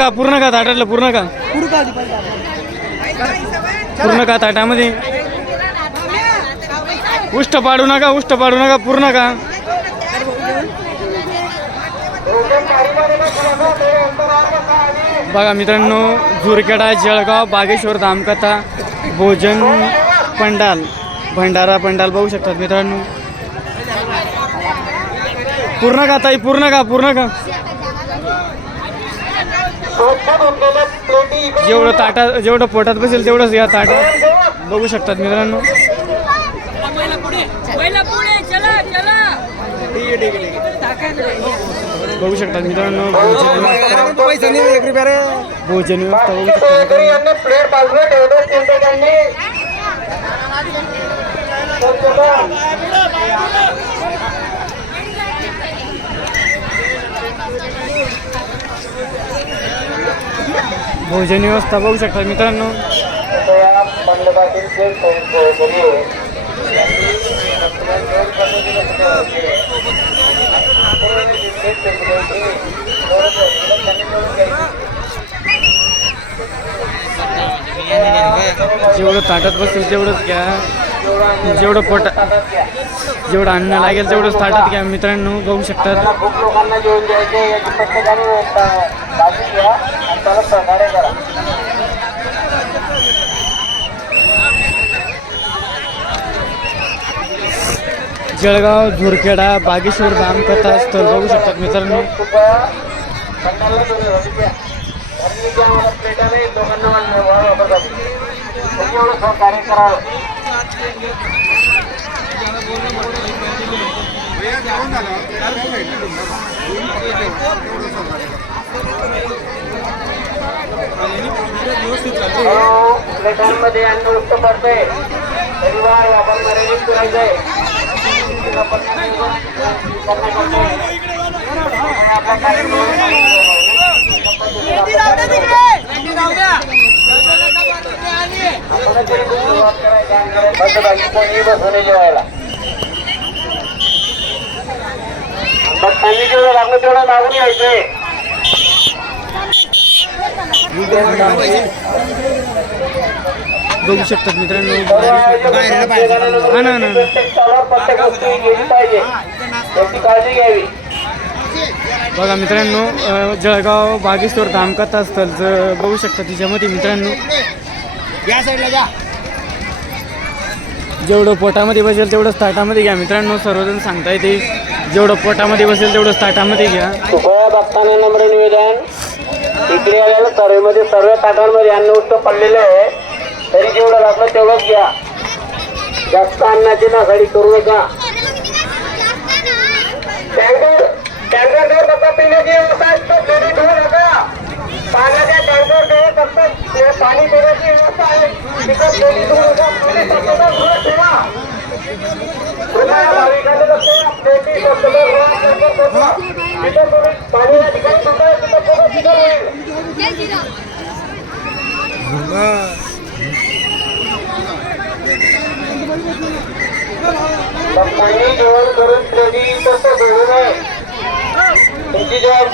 का? पूर्ण का ताटातलं? पूर्ण का? पूर्ण का ताटामध्ये? उष्ट पाडू नका उष्ट पाडू नका पूर्ण का? बघा मित्रांनो झुरकेडा जळगाव बागेश्वर धामकथा भोजन पंडाल. भंडारा पंडाल बघू शकतात मित्रांनो. पूर्ण का ताई? पूर्ण का? पूर्ण का? जेवढं ताटा जेवढं पोटात बसेल तेवढंच या ताटात बघू शकतात मित्रांनो. बघू शकतात मित्रांनो पैसा नाही एक रुपया रे भोजन व्यवस्था बघू शकतात तरी मित्रांनो. यांनी प्लेट बाजूला ठेवलं त्यांचं त्यांनी भोजन व्यवस्था बघू शकतात मित्रांनो या मंडपातील जे सहकारी आहे, त्यांनी रक्तदान दोन पद्धतीने कुठे होते. ते जे सेक्रेटरी, भोजन व्यवस्था बघू शकता मित्रांनो. जेवढं ताटात बसेल तेवढंच घ्या. जेवढं पोटा जेवढं अन्न लागेल तेवढंच ताटात घ्या मित्रांनो बघू शकतात. त्याला सहकार्य करा. जळगाव झुरखेडा बागेश्वर धामकथा स्थळ बघू शकतात मित्रांनो. सुद्धा तुम्ही अन्न उच्च पडते परिवार आपण मर्यादित करायचंय कोणी बसवणे जेवायला मग त्यांनी जेवढं लागलं तेवढं लागून यायचंय. बघू शकतात मित्रांनो. हा ना, ना. बघा मित्रांनो जळगाव बागेश्वर धामकथा स्थळचं बघू शकता तिच्यामध्ये मित्रांनो. या साईडला जा जेवढं पोटामध्ये बसेल तेवढंच ताटामध्ये घ्या मित्रांनो सर्वजण सांगता येते जेवढं पोटामध्ये बसेल तेवढंच ताटामध्ये घ्या. कृपया बघताना नम्र निवेदन. इकडे आलेलं सर्वेमध्ये सर्व ताटांमध्ये अन्न उत्तर पडलेलं आहे. तरी जेवढं लागलं तेवढंच घ्या. जास्त अन्नाची नासाडी करू नका. टँकर टँकर पिण्याची व्यवस्था ठेवू नका. पाण्याच्या टँकर फक्त. पाणी पिण्याची व्यवस्था आहे. तिथं ठेवू नका. पाणी स्वच्छता ठेवा. पाणी या ठिकाणी ठेवताय, तिथं पूर्ण चिखल होईल. जेवण करून प्लेटी तसं सोडू नये तुमची जबाबदारी